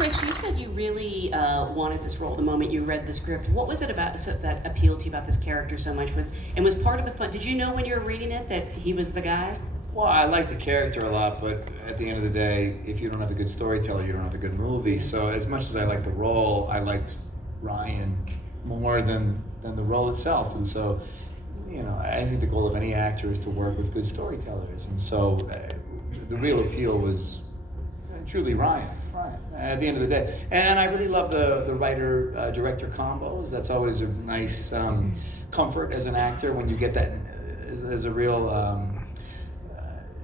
Chris, you said you really wanted this role the moment you read the script. What was it about that appealed to you about this character so much? Was part of the fun? Did you know when you were reading it that he was the guy? Well, I like the character a lot, but at the end of the day, if you don't have a good storyteller, you don't have a good movie. So as much as I liked the role, I liked Ryan more than the role itself. And so, I think the goal of any actor is to work with good storytellers. And so the real appeal was truly Ryan, at the end of the day. And I really love the writer-director combos. That's always a nice comfort as an actor when you get that as a real...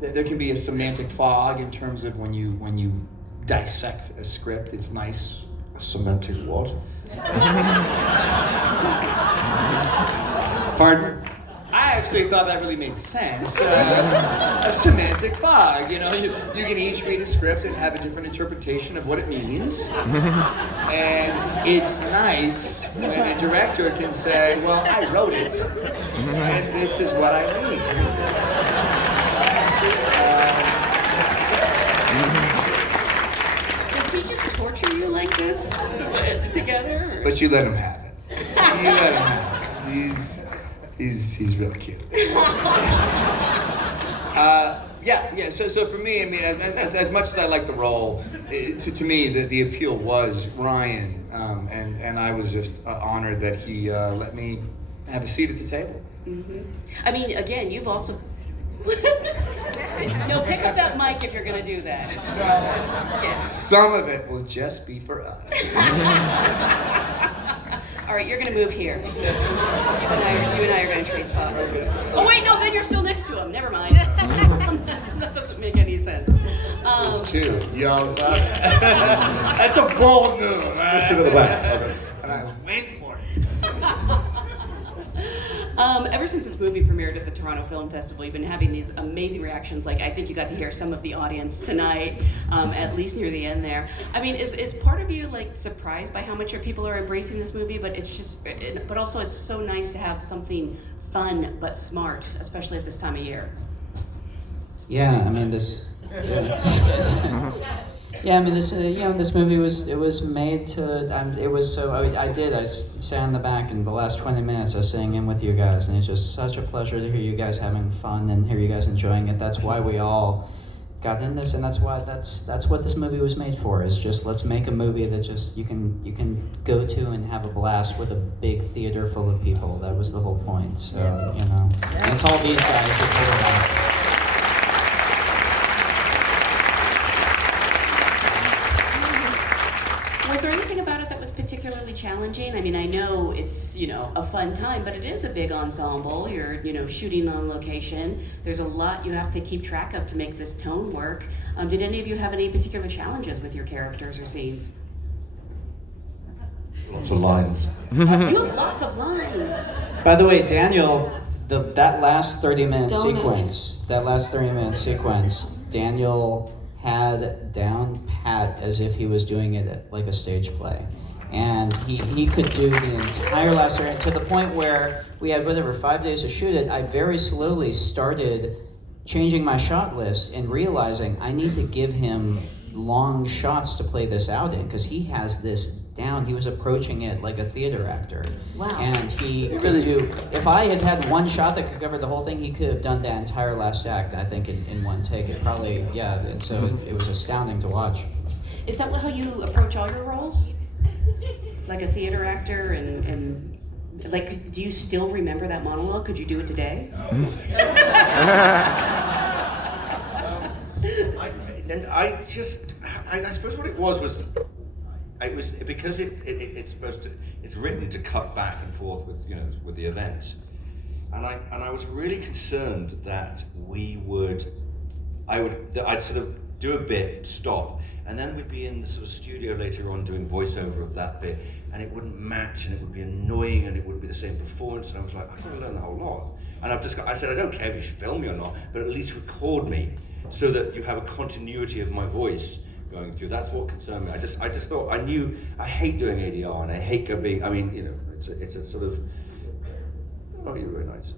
there can be a semantic fog in terms of when you dissect a script. It's nice. A semantic what? Pardon? I actually thought that really made sense. A semantic fog. You can each read a script and have a different interpretation of what it means. And it's nice when a director can say, well, I wrote it, and this is what I mean. Does he just torture you like this together? Or? But you let him have it. You let him have it. He's really cute. So for me, I mean, as much as I like the role, to me, the appeal was Ryan, and I was just honored that he let me have a seat at the table. Mm-hmm. I mean, again, you've also... No, pick up that mic if you're going to do that. Yes. Some of it will just be for us. All right, you're going to move here. You and I are going to trade spots. Oh, wait, no, then you're still next to him. Never mind. That doesn't make any sense. There's two. That's a bold move. Let's sit at the back. Okay. And I went for it. Ever since this movie premiered at the Toronto Film Festival, you've been having these amazing reactions. Like, I think you got to hear some of the audience tonight, at least near the end there. I mean, is part of you, like, surprised by how much your people are embracing this movie? But but also it's so nice to have something fun but smart, especially at this time of year. Yeah, I mean, this... Yeah, I mean, this this movie was made to. I sat in the back, and the last 20 minutes I was sitting in with you guys, and it's just such a pleasure to hear you guys having fun and hear you guys enjoying it. That's why we all got in this, and that's what this movie was made for. Is just let's make a movie that just you can go to and have a blast with a big theater full of people. That was the whole point. So and it's all these guys who pulled it off. Was there anything about it that was particularly challenging? I mean, I know it's, a fun time, but it is a big ensemble. You're, shooting on location. There's a lot you have to keep track of to make this tone work. Did any of you have any particular challenges with your characters or scenes? Lots of lines. You have lots of lines. By the way, Daniel, that last 30-minute sequence, Daniel had down pat as if he was doing it like a stage play. And he could do the entire last area to the point where we had 5 days to shoot it. I very slowly started changing my shot list and realizing I need to give him long shots to play this out in, because he has this down. He was approaching it like a theater actor. Wow. And he could do, if I had had one shot that could cover the whole thing, he could have done that entire last act, I think, in one take. It probably, and so it was astounding to watch. Is that how you approach all your roles? Like a theater actor and like, do you still remember that monologue? Could you do it today? I suppose what it was because it's supposed to, it's written to cut back and forth with the events, and I was really concerned that I'd sort of do a bit, stop, and then we'd be in the sort of studio later on doing voiceover of that bit, and it wouldn't match, and it would be annoying, and it wouldn't be the same performance, and I was like, I've got to learn the whole lot. And I said, I don't care if you film me or not, but at least record me, so that you have a continuity of my voice going through. That's what concerned me. I just thought, I hate doing ADR, and I hate being, it's a sort of, Oh, you're very nice.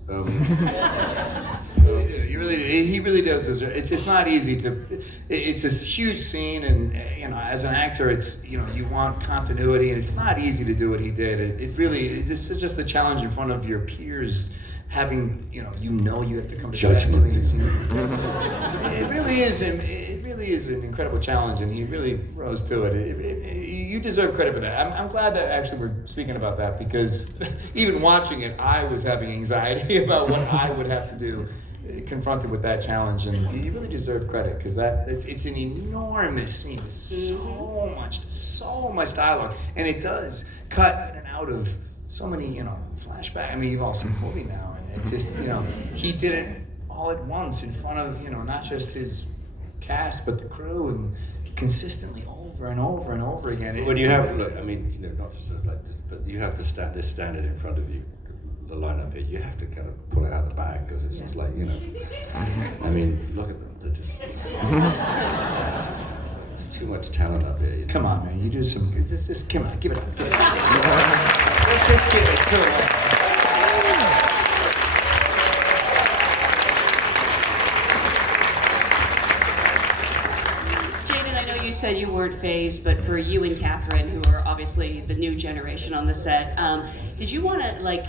You really do. He really does deserve. It's not easy to. It's a huge scene, and as an actor, it's you want continuity, and it's not easy to do what he did. It really it's just a challenge in front of your peers, having you have to come to set Judgment. doing the scene. It really is. It really is an incredible challenge, and he really rose to it. You deserve credit for that. I'm glad that actually we're speaking about that, because even watching it, I was having anxiety about what I would have to do, confronted with that challenge, and you really deserve credit, because it's an enormous scene with so much dialogue, and it does cut in and out of so many flashbacks. I mean, you've all seen the movie now, and it just he did it all at once in front of not just his cast but the crew, and consistently over and over and over again. When you have, look, I mean, not just sort of like this, but you have to this standard in front of you, the lineup here, you have to kind of pull it out of the bag, because it's just like, I mean, look at them, they're just, it's too much talent up here. Come on, man, you do some, come on, give it up. Let's just give it to him. You said you weren't phased, but for you and Catherine, who are obviously the new generation on the set, did you want to,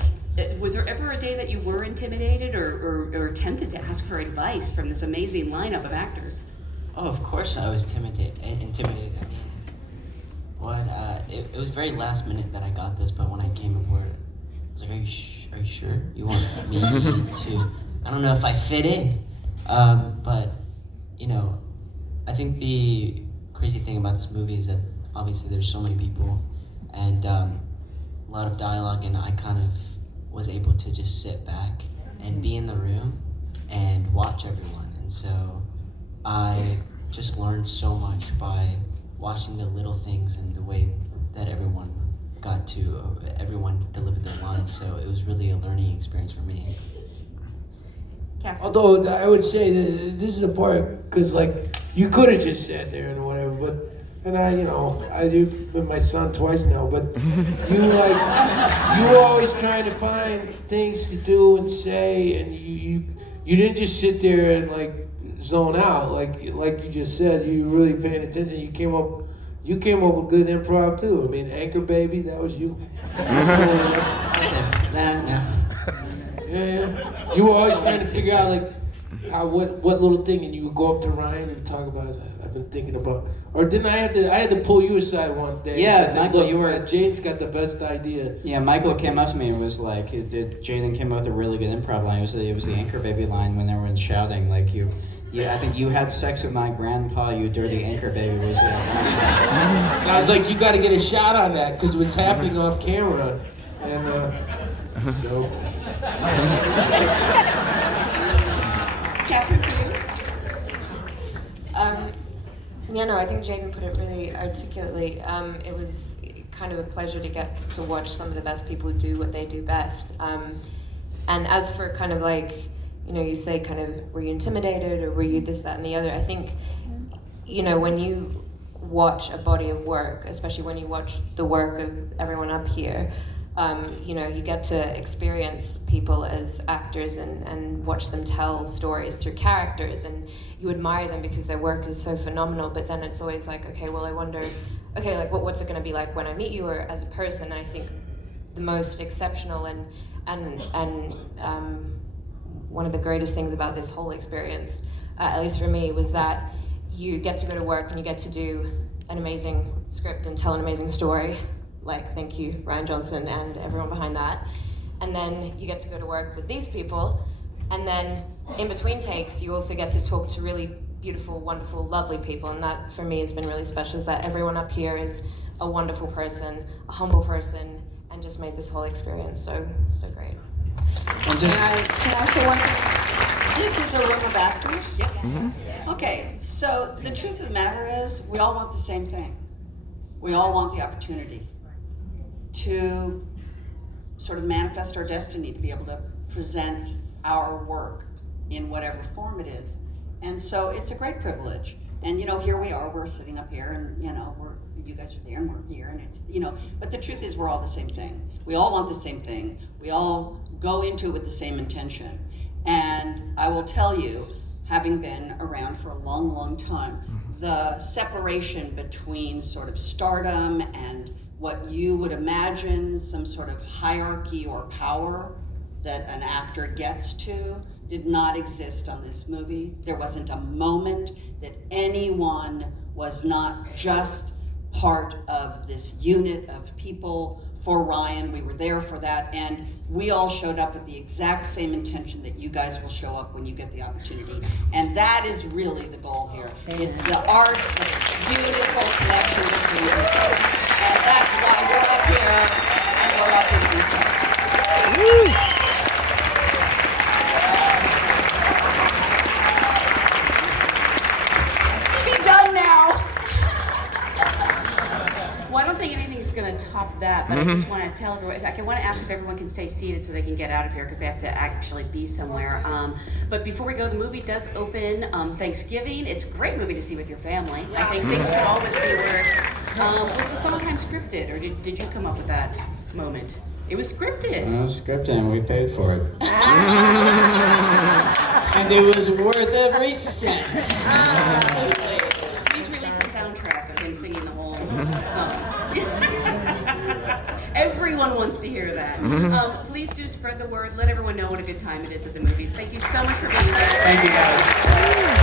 was there ever a day that you were intimidated or tempted to ask for advice from this amazing lineup of actors? Oh, of course I was intimidated. I mean, it was very last minute that I got this, but when I came aboard, I was like, are you sure you want me to, I don't know if I fit in, but, I think the crazy thing about this movie is that obviously there's so many people and a lot of dialogue, and I kind of was able to just sit back and be in the room and watch everyone. And so I just learned so much by watching the little things and the way that everyone delivered their lines. So it was really a learning experience for me. Catherine? Although I would say that this is the part, because you could have just sat there and whatever, but I do with my son twice now, but you were always trying to find things to do and say, and you didn't just sit there and zone out like you just said. You were really paying attention. You came up with good improv too. I mean, Anchor Baby, that was you. I said, no. Yeah. You were always trying to figure out what little thing, and you would go up to Ryan and talk about. I've been thinking about, or didn't I had to pull you aside one day? Yeah, I said, Michael, look, you were. Jane's got the best idea. Yeah, Michael came up to me and was like, Jaden came up with a really good improv line. It was the Anchor Baby line when everyone's shouting I think you had sex with my grandpa, you dirty Anchor Baby, was it? And I was like, you got to get a shot on that because it was happening off camera, and so. Catherine, for you? I think Jaden put it really articulately. It was kind of a pleasure to get to watch some of the best people do what they do best. And as for kind of you say kind of, were you intimidated or were you this, that, and the other? I think, when you watch a body of work, especially when you watch the work of everyone up here, you get to experience people as actors and watch them tell stories through characters, and you admire them because their work is so phenomenal. But then it's always okay, well, I wonder, what's it going to be like when I meet you or as a person? And I think the most exceptional and one of the greatest things about this whole experience, at least for me, was that you get to go to work and you get to do an amazing script and tell an amazing story. Thank you, Ryan Johnson and everyone behind that. And then you get to go to work with these people, and then in between takes, you also get to talk to really beautiful, wonderful, lovely people. And that, for me, has been really special, is that everyone up here is a wonderful person, a humble person, and just made this whole experience so great. And just, Can I say one thing? This is a room of actors? Yeah. Mm-hmm. Okay, so the truth of the matter is, we all want the same thing. We all want the opportunity to sort of manifest our destiny, to be able to present our work in whatever form it is. And so it's a great privilege. And here we are, we're sitting up here, and you guys are there and we're here, and it's, but the truth is we're all the same thing. We all want the same thing. We all go into it with the same intention. And I will tell you, having been around for a long, long time, the separation between sort of stardom and what you would imagine some sort of hierarchy or power that an actor gets to did not exist on this movie. There wasn't a moment that anyone was not just part of this unit of people for Ryan. We were there for that, and we all showed up with the exact same intention that you guys will show up when you get the opportunity. And that is really the goal here. It's the art, the beautiful connection between people. And that's why we're up here, and we're up here to be celebrated. Be done now. Well, I don't think anything's going to top that, but I just want to tell everyone, I want to ask if everyone can stay seated so they can get out of here because they have to actually be somewhere. But before we go, the movie does open Thanksgiving. It's a great movie to see with your family. I think things could always be worse. Was the songtime scripted, or did you come up with that moment? It was scripted. It was scripted and we paid for it. And it was worth every cent. Absolutely. Please release a soundtrack of him singing the whole song. Everyone wants to hear that. Please do spread the word. Let everyone know what a good time it is at the movies. Thank you so much for being here. Thank you guys.